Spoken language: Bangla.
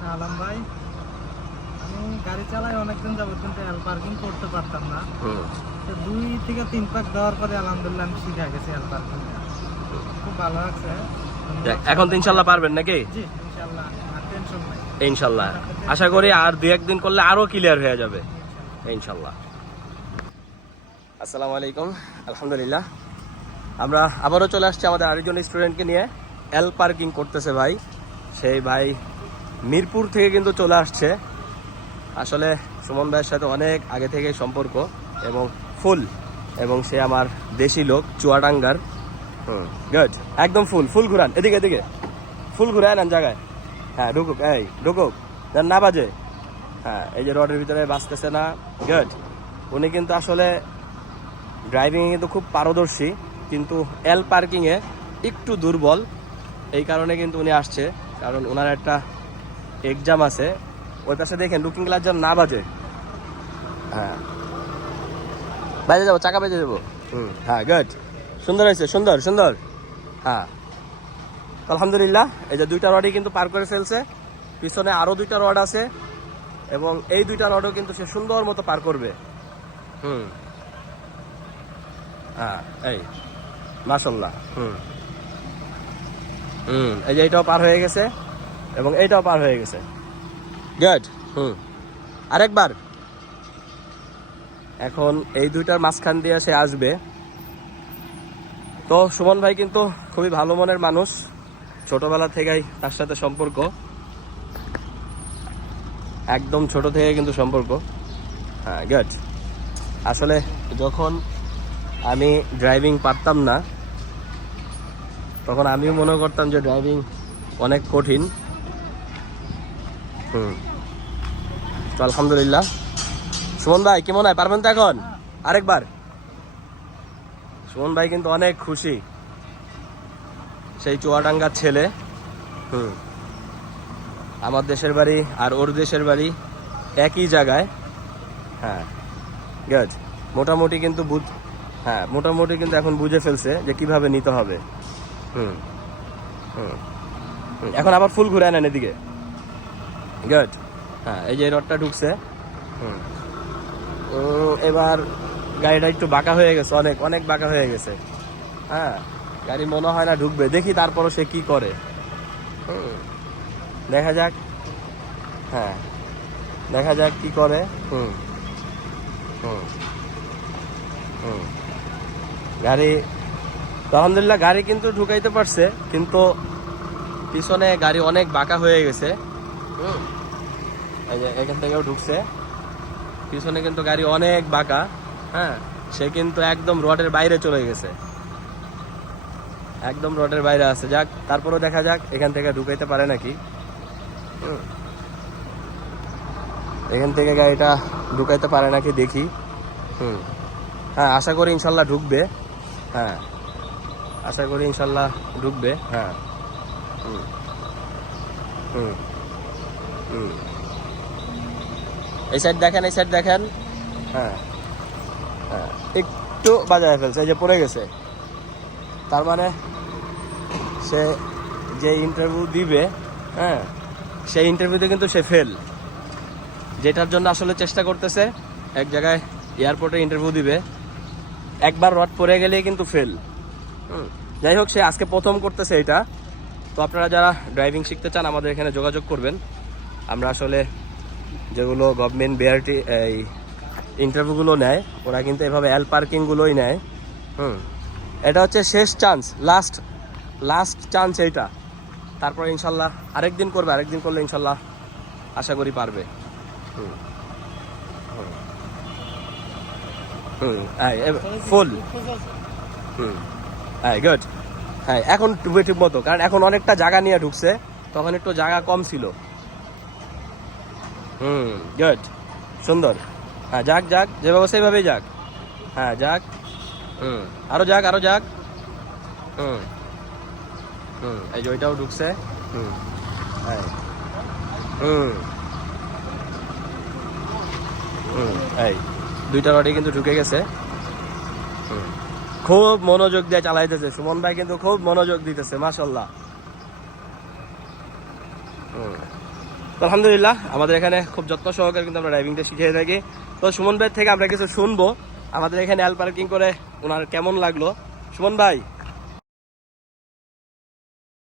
শাহ আলম ভাই, আমি গাড়ি চালাই অনেকদিন যাবত, কিন্তু এল পার্কিং করতে পারতাম না। তো 2 থেকে 3 পাক দেওয়ার পরে আলহামদুলিল্লাহ আমি শিখে গেছি এল পার্কিং। খুব ভালো লাগছে। এখন তো ইনশাল্লাহ পারবেন নাকি? জি ইনশাআল্লাহ, আর টেনশন নাই। ইনশাল্লাহ আশা করি আর 2-1 দিন করলে আরো ক্লিয়ার হয়ে যাবে ইনশাল্লাহ। আসসালামু আলাইকুম। আলহামদুলিল্লাহ আমরা আবারও চলে আসছি আমাদের আরেকজন স্টুডেন্টকে নিয়ে। এল পার্কিং করতেছে ভাই। সেই ভাই মিরপুর থেকে কিন্তু চলে আসছে। আসলে সুমন ভাইয়ের সাথে অনেক আগে থেকে সম্পর্ক এবং ফুল, এবং সে আমার দেশি লোক, চুয়াডাঙ্গার। গুড, একদম ফুল ফুল ঘুরান, এদিকে এদিকে ফুল ঘুরায় নেন জায়গায়। হ্যাঁ ঢুকুক, এই ঢুকুক, যেন না বাজে। হ্যাঁ, এই যে রডের ভিতরে বাজতেছে না। গুড। উনি কিন্তু আসলে ড্রাইভিংয়ে কিন্তু খুব পারদর্শী, কিন্তু এল পার্কিংয়ে একটু দুর্বল। এই কারণে কিন্তু উনি আসছে, কারণ ওনার একটা এক্সাম আছে। ওই পাশে দেখেন লুকিং গ্লাস যেন না বাজে। হ্যাঁ, বাজে যাবো, চাকা বেজে যাবো। হ্যাঁ গুড, সুন্দর হয়েছে, সুন্দর সুন্দর। হ্যাঁ আলহামদুলিল্লাহ, এই যে 2টা রডই কিন্তু পার করে ফেলছে। পিছনে আরো 2টা রড আছে, এবং এই 2টা রডও কিন্তু সে সুন্দর মতো পার করবে। হ্যাঁ, এই মাশাআল্লাহ। এই যে এইটাও পার হয়ে গেছে, এবং এইটাও পার হয়ে গেছে। গুড। আরেকবার। এখন এই 2টার মাঝখান দিয়ে সে আসবে। তো সুমন ভাই কিন্তু খুবই ভালো মনের মানুষ, ছোটবেলা থেকেই তার সাথে সম্পর্ক, একদম ছোট থেকে কিন্তু সম্পর্ক। হ্যাঁ গুড। আসলে যখন আমি ড্রাইভিং পারতাম না, তখন আমিও মনে করতাম যে ড্রাইভিং অনেক কঠিন। তো আলহামদুলিল্লাহ। সুমন ভাই কি মনে হয়, পারবেন তো এখন? আরেকবার। সুমন ভাই কিন্তু অনেক খুশি, সেই চুয়াডাঙ্গার ছেলে। আমার দেশের বাড়ি আর ওর দেশের বাড়ি একই জায়গায়। হ্যাঁ গুড। মোটামুটি কিন্তু মোটামুটি কিন্তু এখন বুঝে ফেলছে যে কিভাবে নিতে হবে। এখন আবার ফুল ঘুরে নেন এদিকে। গুড। হ্যাঁ, এই যে রডটা ঢুকছে। এবার গাড়িটা একটু বাঁকা হয়ে গেছে, অনেক অনেক বাঁকা হয়ে গেছে। হ্যাঁ, গাড়ি মনে হয় না ঢুকবে, দেখি তারপরও সে কি করে। দেখা যাক। হ্যাঁ, দেখা যাক কি করে। গাড়ি আলহামদুলিল্লাহ, গাড়ি কিন্তু ঢুকাইতে পারছে, কিন্তু পিছনে গাড়ি অনেক বাঁকা হয়ে গেছে। এই যে এখান থেকেও ঢুকছে, পিছনে কিন্তু গাড়ি অনেক বাঁকা। হ্যাঁ, সে কিন্তু একদম রডের বাইরে চলে গেছে, একদম রডের বাইরে আছে। যাক, তারপরও দেখা যাক এখান থেকে ঢুকাইতে পারে নাকি। এখান থেকে গাড়িটা ঢুকাইতে পারে নাকি দেখি। হ্যাঁ, আশা করি ইনশাল্লাহ ঢুকবে। হ্যাঁ, আশা করি ইনশাল্লাহ ঢুকবে। হ্যাঁ। এই সাইড দেখেন, এই সাইড দেখেন। হ্যাঁ হ্যাঁ, একটু বাজায় ফেলছে, এই যে পড়ে গেছে। তার মানে সে যে ইন্টারভিউ দিবে, হ্যাঁ, সেই ইন্টারভিউতে কিন্তু সে ফেল। যেটার জন্য আসলে চেষ্টা করতেছে, এক জায়গায় এয়ারপোর্টে ইন্টারভিউ দিবে, একবার রড পড়ে গেলেই কিন্তু ফেল। যাই হোক, সে আজকে প্রথম করতেছে এটা। তো আপনারা যারা ড্রাইভিং শিখতে চান, আমাদের এখানে যোগাযোগ করবেন। আমরা আসলে যেগুলো গভর্নমেন্ট বিআরটি এই ইন্টারভিউগুলো নেয়, ওরা কিন্তু এভাবে এল পার্কিংগুলোই নেয়। এটা হচ্ছে শেষ চান্স, লাস্ট চান্স এইটা। তারপর ইনশাল্লাহ আরেকদিন করবে, আরেকদিন করলে ইনশাল্লাহ আশা করি পারবে। ফুল। হ্যাঁ গুড। হ্যাঁ, এখন ঢুকবে ঠিক মতো, কারণ এখন অনেকটা জায়গা নিয়ে ঢুকছে, তখন একটু জায়গা কম ছিল। গুড, সুন্দর। হ্যাঁ, যাক যাক, যেভাবে সেইভাবেই যাক। হ্যাঁ যাক। আরো যাক, আরো যাক। এই যে ওইটাও ঢুকছে। হ্যাঁ। এই 2টা রডই কিন্তু ঢুকে গেছে। খুব মনোযোগ দিয়ে চালাইতেছে সুমন ভাই, কিন্তু খুব মনোযোগ দিতেছে, মাশাআল্লাহ। তো আলহামদুলিল্লাহ আমাদের এখানে খুব যত্ন সহকারে কিন্তু আমরা ড্রাইভিংটা শিখিয়ে থাকি। তো সুমন ভাই থেকে আমরা কিছু শুনবো আমাদের এখানে এল পার্কিং করে ওনার কেমন লাগলো। সুমন ভাই